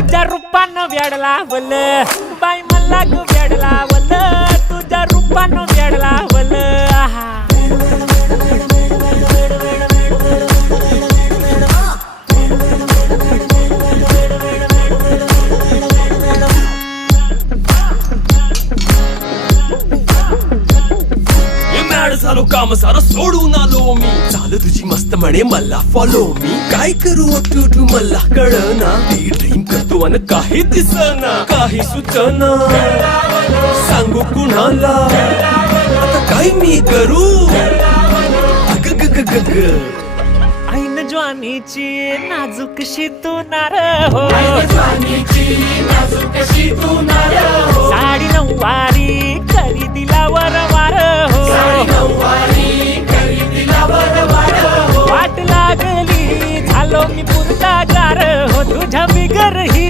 तुझ्या रूपानं वेडला वल बाई मला ग वेडला वल तुझ्या रूपानं वेडला वल झालो काम सारं सोडून आलो मी चाल तुझी मस्त म्हणे मला फॉलो मी काय करू टू मला कळना ती ड्रीम करतो अन काही दिसना काही सुचना सांगू कुणाला आता काय मी करू अग ग ग ग ग ऐन ज्वानीची नाजूकशी तू नार हो साडी नऊवारी करी दिला वरवार हो वाट लागली झालो मी पुरता गार हो तुझ्या बिगर ही